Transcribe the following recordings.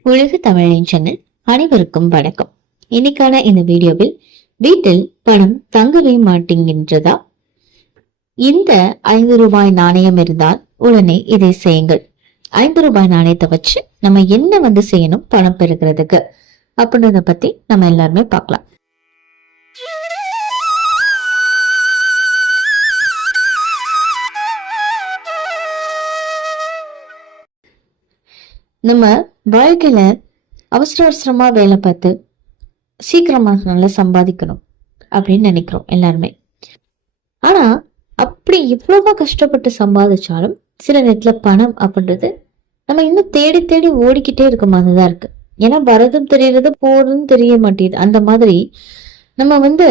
உலக தமிழின் சேனல் அனைவருக்கும் வணக்கம். இன்னைக்கான இந்த வீடியோவில் வீட்டில் பணம் தங்கவே மாட்டேங்கின்றதா? இந்த ஐந்து ரூபாய் நாணயம் இருந்தால் உடனே இதை செய்யுங்கள். ஐந்து ரூபாய் நாணயத்தை வச்சு நம்ம என்ன வந்து செய்யணும்? பணம் பெறுகிறதுக்கு. அப்படின்றத பத்தி நம்ம எல்லாருமே பார்க்கலாம். நம்ம வாழ்க்கையில அவசர அவசரமா வேலை பார்த்து சீக்கிரமா நல்லா சம்பாதிக்கணும் அப்படின்னு நினைக்கிறோம் எல்லாருமே. ஆனா அப்படி எவ்வளவோ கஷ்டப்பட்டு சம்பாதிச்சாலும் சில நேரத்துல பணம் அப்படின்றது நம்ம இன்னும் தேடி தேடி ஓடிக்கிட்டே இருக்க மாதிரி தான் இருக்கு. ஏன்னா வரதும் தெரியறது போகிறதும் தெரிய மாட்டேங்குது. அந்த மாதிரி நம்ம வந்து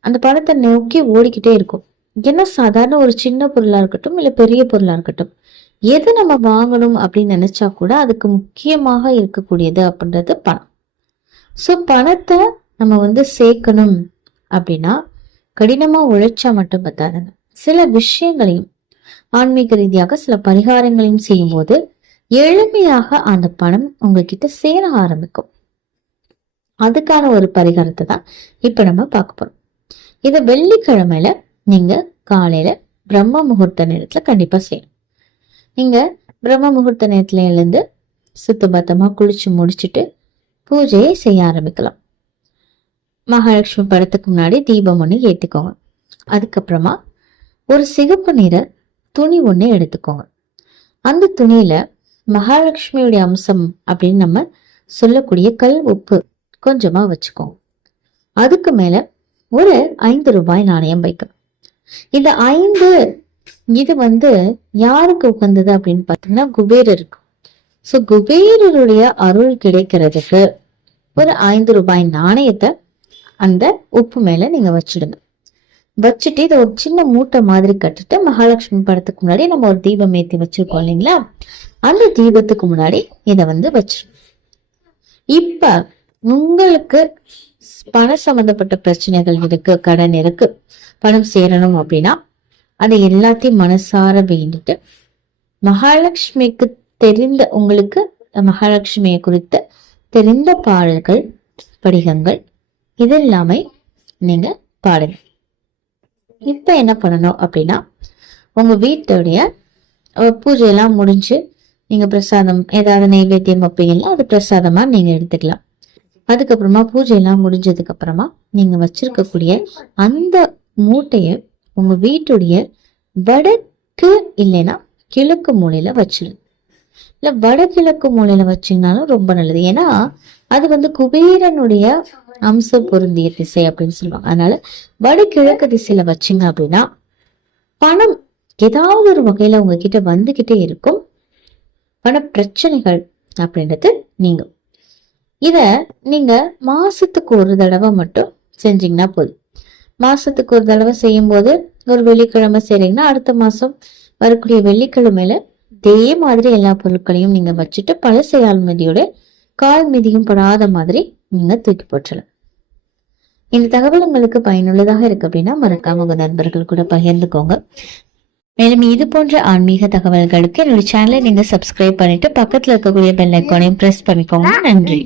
அந்த பணத்தை நோக்கி ஓடிக்கிட்டே இருக்கோம். ஏன்னா சாதாரண ஒரு சின்ன பொருளா இருக்கட்டும் இல்ல பெரிய பொருளா இருக்கட்டும். எது நம்ம வாங்கணும் அப்படின்னு நினைச்சா கூட அதுக்கு முக்கியமாக இருக்கக்கூடியது அப்படின்றது பணம். ஸோ பணத்தை நம்ம வந்து சேர்க்கணும் அப்படின்னா கடினமா உழைச்சா மட்டும் பத்தாதுங்க. சில விஷயங்களையும் ஆன்மீக ரீதியாக சில பரிகாரங்களையும் செய்யும்போது எளிமையாக அந்த பணம் உங்ககிட்ட சேர ஆரம்பிக்கும். அதுக்கான ஒரு பரிகாரத்தை தான் இப்ப நம்ம பார்க்க போறோம். இதை வெள்ளிக்கிழமையில நீங்க காலையில பிரம்ம முகூர்த்த நேரத்துல கண்டிப்பா செய்யணும். இங்கே பிரம்ம முகூர்த்த நேரத்துல எழுந்து சுத்தபத்தமாக குளித்து முடிச்சுட்டு பூஜையை செய்ய ஆரம்பிக்கலாம். மகாலட்சுமி படத்துக்கு முன்னாடி தீபம் ஒன்று ஏற்றிக்கோங்க அதுக்கப்புறமா ஒரு சிகப்பு நிற துணி ஒன்று எடுத்துக்கோங்க. அந்த துணியில மகாலட்சுமியுடைய அம்சம் அப்படின்னு நம்ம சொல்லக்கூடிய கல் உப்பு கொஞ்சமா வச்சுக்கோங்க. அதுக்கு மேலே ஒரு ஐந்து ரூபாய் நாணயம் வைக்கணும். இந்த ஐந்து இது வந்து யாருக்கு உகந்தது அப்படின்னு பார்த்தீங்கன்னா குபேரருக்கு. ஸோ குபேரருடைய அருள் கிடைக்கிறதுக்கு ஒரு ஐந்து ரூபாய் நாணயத்தை அந்த உப்பு மேல நீங்க வச்சுடுங்க. வச்சுட்டு இதை ஒரு சின்ன மூட்டை மாதிரி கட்டிட்டு மகாலட்சுமி படத்துக்கு முன்னாடி நம்ம ஒரு தீபம் ஏற்றி வச்சிருக்கோம் இல்லைங்களா? அந்த தீபத்துக்கு முன்னாடி இதை வந்து வச்சிடும் இப்ப உங்களுக்கு பண சம்மந்தப்பட்ட பிரச்சனைகள் இருக்கு கடன் இருக்கு பணம் சேரணும் அப்படின்னா அதை எல்லாத்தையும் மனசார வேண்டிட்டு மகாலட்சுமிக்கு தெரிந்த உங்களுக்கு மகாலட்சுமியை குறித்த தெரிந்த பாடல்கள் படிகங்கள் இதெல்லாமே நீங்க பாடுங்க. இப்ப என்ன பண்ணணும் அப்படின்னா உங்க வீட்டுடைய பூஜையெல்லாம் முடிஞ்சு நீங்க பிரசாதம் ஏதாவது நைவேத்தியம் வைப்பீங்களா அது பிரசாதமா நீங்க எடுத்துக்கலாம். அதுக்கப்புறமா பூஜையெல்லாம் முடிஞ்சதுக்கு அப்புறமா நீங்க வச்சிருக்கக்கூடிய அந்த மூட்டையை உங்கள் வீட்டுடைய வடக்கு இல்லைன்னா கிழக்கு மூலையில் வச்சிருங்க. இல்லை வடகிழக்கு மூலையில் வச்சிங்கனாலும் ரொம்ப நல்லது. ஏன்னா அது வந்து குபேரனுடைய அம்ச பொருந்திய திசை அப்படின்னு சொல்லுவாங்க. அதனால வடகிழக்கு திசையில் வச்சீங்க அப்படின்னா பணம் ஏதாவது ஒரு வகையில் உங்ககிட்ட வந்துக்கிட்டே இருக்கும். பண பிரச்சனைகள் அப்படின்றது நீங்கள் இதை நீங்கள் மாதத்துக்கு ஒரு தடவை மட்டும் செஞ்சிங்கன்னா போதும். மாசத்துக்கு ஒரு தடவை செய்யும் போது ஒரு வெள்ளிக்கிழமை செய்றீங்கன்னா அடுத்த மாசம் வரக்கூடிய வெள்ளிக்கிழமையில இதே மாதிரி எல்லா பொருட்களையும் நீங்க வச்சுட்டு பழசை ஆள்மதியோட கால் மிதியும் படாத மாதிரி நீங்க தூக்கி போற்றலாம் இந்த தகவல் உங்களுக்கு பயனுள்ளதாக இருக்கு அப்படின்னா மறக்காம உங்க நண்பர்கள் கூட பகிர்ந்துக்கோங்க. மேலும் இது போன்ற ஆன்மீக தகவல்களுக்கு என்னோட சேனலை நீங்க சப்ஸ்கிரைப் பண்ணிட்டு பக்கத்துல இருக்கக்கூடிய பெல் ஐக்கானையும் பிரஸ் பண்ணிக்கோங்க. நன்றி.